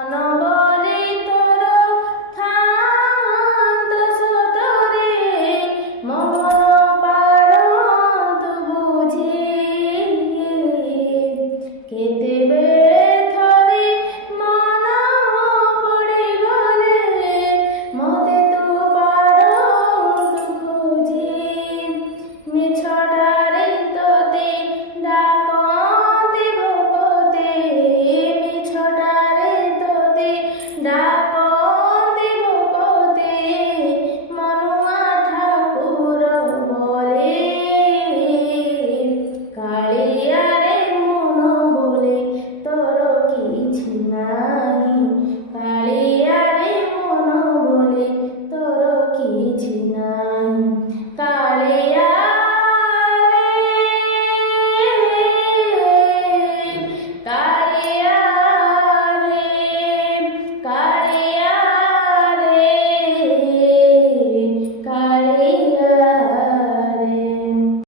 অনবরে তোর থান্ত সুতরে মন পারন্ত বুঝে কেতেবে থরে মন পড়ে গলে মতে তো পারন্ত খুঁজে মিছটারে তোতে ডাকতে ভকতে মিছটারে তোতে ডাকতে ভকতে মনুয়া ঠাকুর বলে কালিয়ারে মন বলে তোর কিছু না।